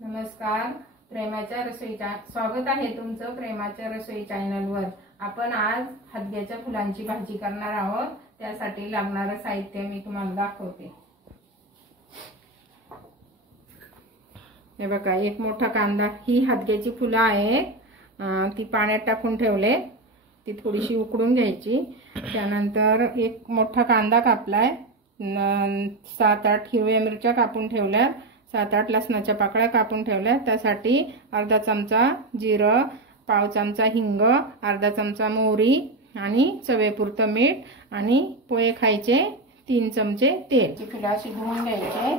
नमस्कार. प्रेमाच्या रसोईच्या स्वागत आहे तुमचं प्रेमाच्या रसोई चॅनलवर. आपण आज हदग्याच्या फुलांची भाजी करणार आहोत. त्यासाठी लागणारे साहित्य मी तुम्हाला दाखवते. हे बघा, एक मोठा कांदा. ही हदग्याची फुलं आहेत, ती पाण्यात टाकून ठेवले. ती थोडीशी उकडून घ्यायची. त्यानंतर एक मोठा कांदा कापलाय. 7-8 हिरव्या मिरच्या कापून ठेवल्या. 7-8 लसणाच्या पाकळ्या कापून ठेवल्या. त्यासाठी अर्धा चमचा जिरं, पाव चमचा हिंग, अर्धा चमचा मोहरी आणि चवीपुरतं मीठ आणि पोहे खायचे 3 चमचे तेल. ही फुलं अशी धुवून घ्यायचे.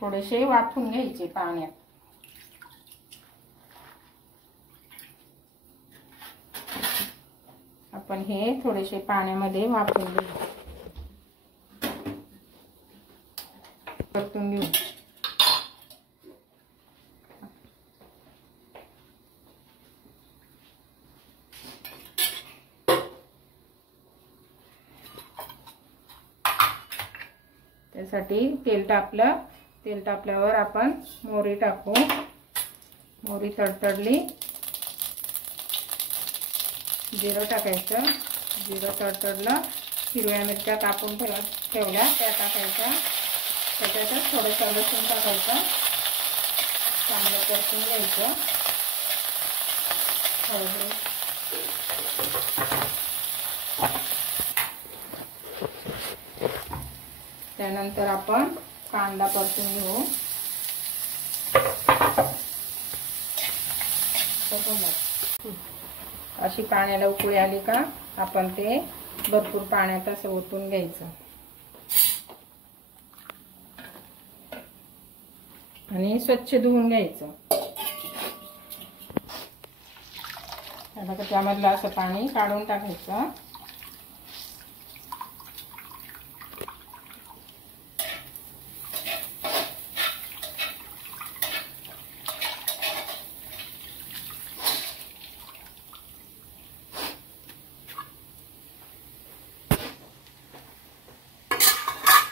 थोडेसे वाफून घ्यायचे पाण्यात. आपण हे थोडेसे पाण्यामध्ये वाफून घेऊ. परतून घेऊ. त्यासाठी तेल टाकलं. तेल टाकल्यावर आपण मोहरी टाकू. मोहरी तडतडली. जिरं टाकायचं. जिरं तडतडलं. हिरव्या मिरच्या कापून ठेवल्या त्या टाकायच्या. त्याच्यातच थोडंसं लसूण टाकायचं. चांगलं परतून घ्यायचं. त्यानंतर आपण कांदा परतून घेऊ. अशी पाण्याला उकळी आली का आपण ते भरपूर पाण्यात असं ओतून घ्यायचं आणि स्वच्छ धुवून घ्यायचं. त्यामधलं असं पाणी काढून टाकायचं.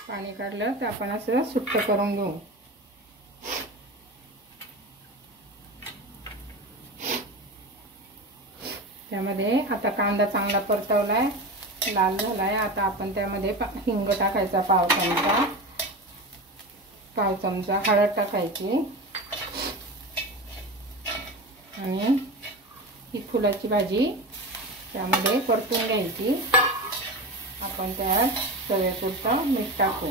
पाणी काढलं तर आपण असं सुट्ट करून घेऊ. त्यामध्ये आता कांदा चांगला परतवलाय, लाल झालाय. आता आपण त्यामध्ये हिंग टाकायचा पाव चमचा हळद टाकायची आणि ही फुलाची भाजी त्यामध्ये परतून घ्यायची. आपण त्यात चवीपुरतं मीठ टाकू.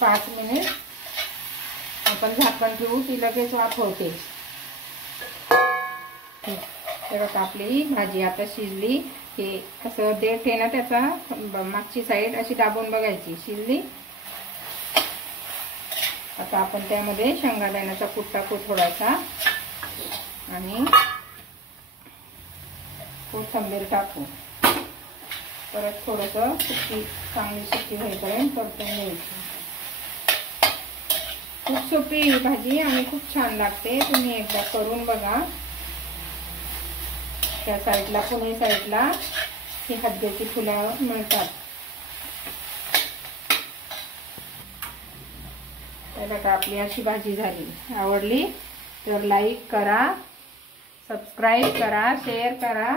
पाच मिनिट आपण झाकण ठेवू. ती लगेच वाफवते. तर आपली भाजी आता शिजली. हे असं देठ आहे ना, त्याचा मागची साईड अशी दाबून बघायची. शिजली. आता आपण त्यामध्ये शेंगदाण्याचा कूट टाकू थोडासा आणि कोथिंबीर टाकू. परत थोडंसं चांगली सुकी होईपर्यंत परतून घ्यायची. खूप सोपी ही भाजी आणि खूप छान लागते. तुम्ही एकदा करून बघा. त्या साईडला, पुणे साईडला ही हदग्याची फुलं मिळतात. तर आपली अशी भाजी झाली. आवडली तर लाईक करा, सबस्क्राईब करा, शेअर करा.